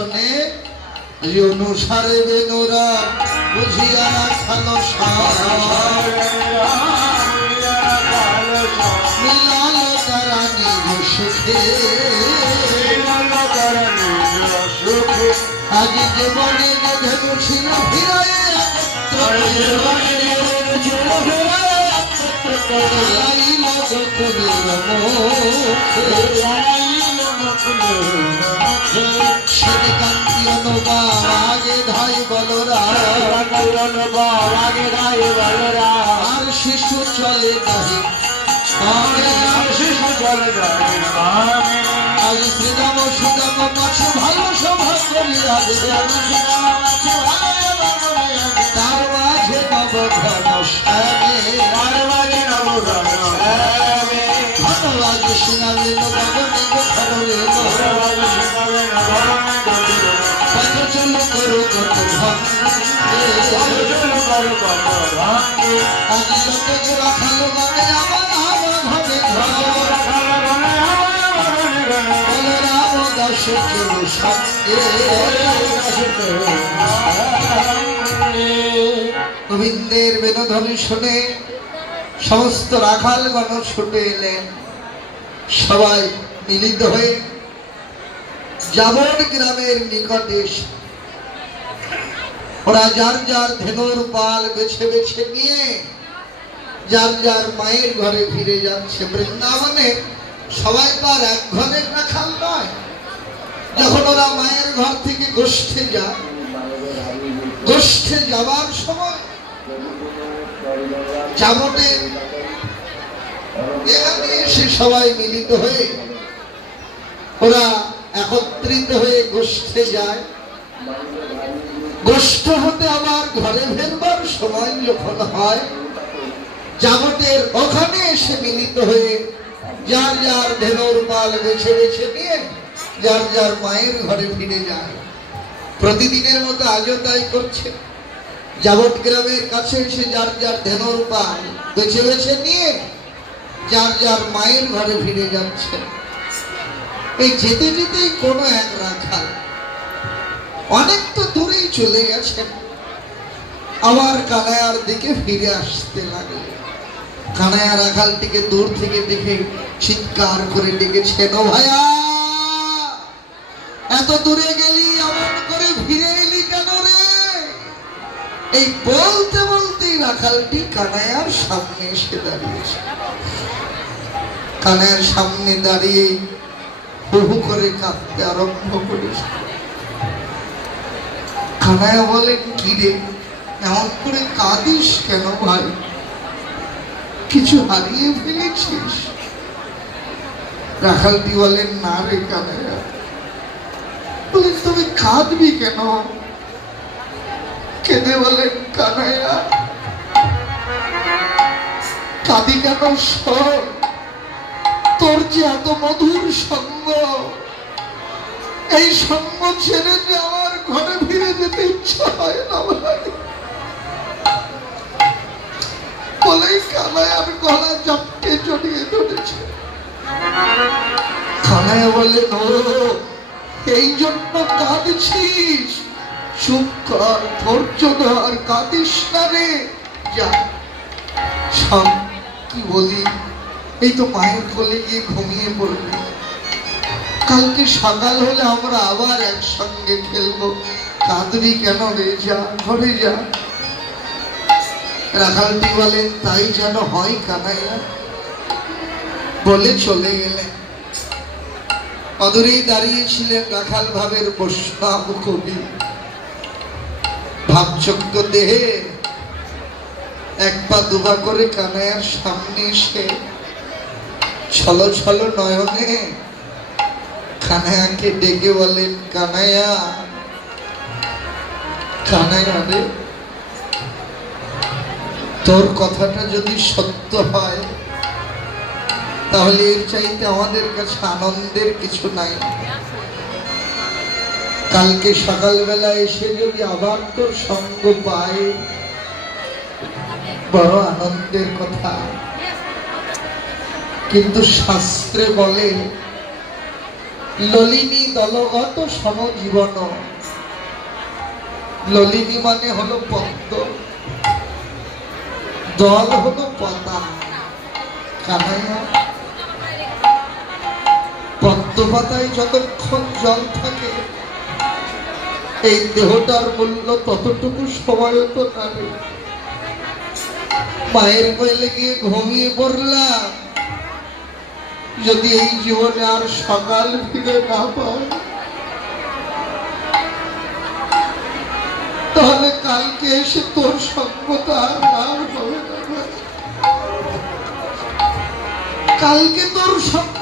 শোনে অনুসারে বেনোরা বুঝিয়া রাখালো মিলালো তারা নিজ সুখে আজ জীবনে ধেনু ছিল ফিরায় আগে ধাই বলরা আর শিশু চলে নাহি আজ শ্রীরাম সুদাম মাছ ভালো সভা করিয়া তার মাঝে নব ঘন শ্যামে ধন্যবাদ সিনালে নবনে ঘরে চলো করো কত আজ যত রাখালো মানে আমার ভাবে বলরাম দাস চলো সঙ্গে গোবিন্দের বেদধ্বনি শুনে সমস্ত রাখালগণ ছুটে এলেন। সবাই মিলিত হয়ে যাবন গ্রামের নিকটে ওরা যার যার ধেনুর পাল বেছে বেছে নিয়ে যার যার মায়ের ঘরে ফিরে যাচ্ছে। বৃন্দাবনে সবাই তো আর এক ঘরের রাখাল নয়। যখন ওরা মায়ের ঘর থেকে গোষ্ঠে যায়, গোষ্ঠে যাবার সময় যাবটের এখানে এসে সবাই মিলিত হয়ে ওরা একত্রিত হয়ে গোষ্ঠে যায়। গোষ্ঠ হতে আবার ঘরে ফেরবার সময় যখন হয়, যাবটের ওখানে এসে মিলিত হয়ে যার যার ধেনুর পাল বেছে বেছে নিয়ে যার যার মায়ের ঘরে ফিরে যায়। প্রতিদিনের মতো আজও তাই করছে। যাবট গ্রামের কাছে এসে যার যার ধেনুর পাল বেছে বেছে নিয়ে যার যার মায়ের ঘরে ফিরে যাচ্ছে। এই যেতে যেতেই কোনো এক রাখাল অনেক তো দূরেই চলে গেছেন, আবার কানায়ার দিকে ফিরে আসতে লাগলো। কানায়া রাখালটিকে দূর থেকে দেখে চিৎকার করে ডেকেছেন, ও ভাইয়া, এত দূরে গেলি, এমন করে ফিরে এলি কেন রে? এই বলতে বলতেই রাখালটি কানায়ার সামনে এসে দাঁড়িয়েছে। কানায়ার সামনে দাঁড়িয়ে বহু করে কাঁদতে আরম্ভ করেছে। কানায়া বলেন, কি রে, এমন করে কাঁদিস কেন ভাই? কিছু হারিয়ে ফেলেছিস? রাখালটি বলেন, না রে কানায়া। বলেন, তুমি কাঁদবি কেন? কেঁদে বলেন, কানায়া কাঁদি কেন? শোন, তোর যে এত মধুর সঙ্গ, এই সঙ্গ ছেড়ে যে আমার ঘরে ফিরে যেতে ইচ্ছা হয় না ভাই। বলেই কানায়ার গলা জাপটে জড়িয়ে ধরেছে। কানায়া বলে, ও এই জন্য কাঁদছিস? চুপ কর, ধৈর্য ধর, কাঁদিস না রে। যা, সব কি বলি, এই তো মায়ের কোলে গিয়ে ঘুমিয়ে পড়বে। কালকে সকাল হলে আমরা আবার একসঙ্গে খেলবো। কাঁদবি কেন রে? যা, ঘরে যা। রাখালটি বলেন, তাই যেন হয় কানাইয়া। বলে চলে গেলেন। অদূরেই দাঁড়িয়েছিলেন রাখাল ভাবের বৈষ্ণব কবি। ভাবযজ্ঞ দেহে এক পা দুপা করে কানাইয়ার সামনে এসে ছলো ছলো নয়নে কানাইয়াকে ডেকে বলেন, কানাইয়া, কানাইয়া রে, তোর কথাটা যদি সত্য হয় তাহলে এর চাইতে আমাদের কাছে আনন্দের কিছু নাই। কালকে সকালবেলা এসে যদি আবার তোর সঙ্গ পাই, বড় আনন্দের কথা। কিন্তু শাস্ত্রে বলে ললিনী দলগত সমজীবন। ললিনী মানে হলো পদ্ম, দল হলো পাতা। কানাইয়া পদ্ম পাতায় যতক্ষণ জল থাকে এই দেহটার মূল্য ততটুকু সময় তো নারে। মায়ের কোলে গিয়ে ঘুমিয়ে পড়লাম, যদি এই জীবনে আর সকাল ফিরে না পাই তাহলে কালকে এসে তোর সঙ্গতা আর হবে না। কালকে তোর সঙ্গ